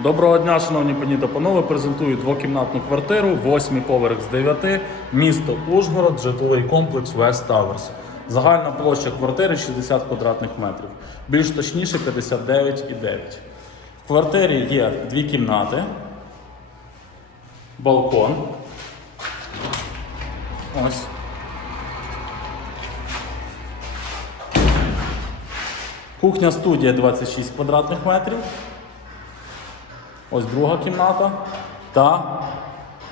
Доброго дня, шановні пані та панове. Презентую двокімнатну квартиру, восьмий поверх з 9, місто Ужгород, житловий комплекс West Towers. Загальна площа квартири 60 квадратних метрів. Більш точніше 59,9. В квартирі є дві кімнати, балкон. Ось. Кухня студія 26 квадратних метрів. Ось друга кімната та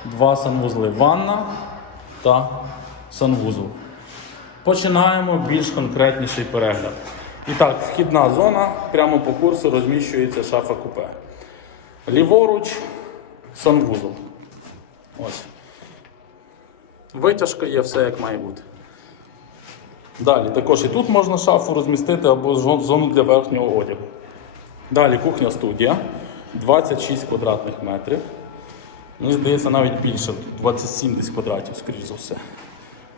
два санвузли. Ванна та санвузол. Починаємо більш конкретніший перегляд. І так, вхідна зона, прямо по курсу розміщується шафа купе. Ліворуч санвузол. Ось. Витяжка є, все як має бути. Далі також і тут можна шафу розмістити або зону для верхнього одягу. Далі кухня студія 26 квадратних метрів. Мені здається, навіть більше, 27 десь квадратів, скоріш за все.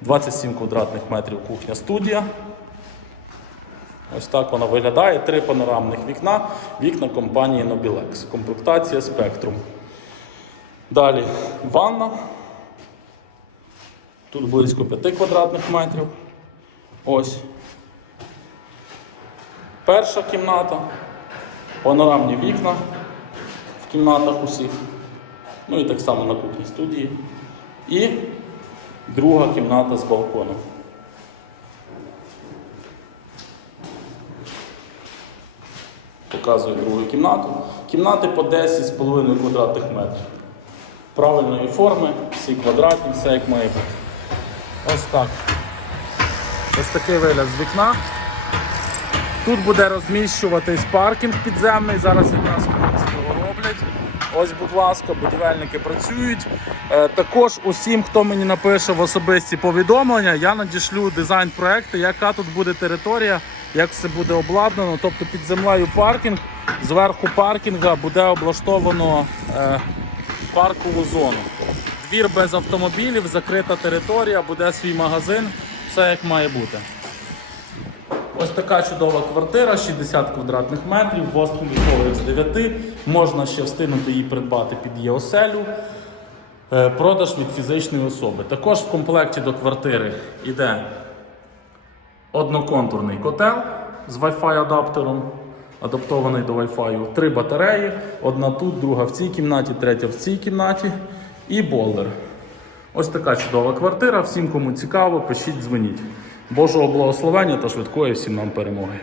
27 квадратних метрів кухня студія. Ось так вона виглядає. Три панорамних вікна. Вікна компанії Nobilex. Комплектація Spectrum. Далі ванна. Тут близько 5 квадратних метрів. Ось. Перша кімната. Панорамні вікна в кімнатах усіх. Ну і так само на кухні студії. І друга кімната з балконом. Показую другу кімнату. Кімнати по 10,5 квадратних метрів. Правильної форми, всі квадратні, все як має бути. Ось так. Ось такий вигляд з вікна. Тут буде розміщуватись паркінг підземний. Зараз якраз. Ось, будь ласка, будівельники працюють. Е, також усім, хто мені напише в особисті повідомлення, я надішлю дизайн проекту, яка тут буде територія, як все буде обладнано. Тобто під землею паркінг, зверху паркінга буде облаштовано е, паркову зону. Двір без автомобілів, закрита територія, буде свій магазин, все як має бути. Ось така чудова квартира, 60 квадратних метрів, восьмий поверх з 9. Можна ще встигнути її придбати під єоселю. Е, Продаж від фізичної особи. Також в комплекті до квартири йде одноконтурний котел з Wi-Fi адаптером, адаптований до Wi-Fi. Три батареї: одна тут, друга в цій кімнаті, третя в цій кімнаті і болдер. Ось така чудова квартира. Всім, кому цікаво, пишіть, дзвоніть. Божого благословення та швидкої всім нам перемоги.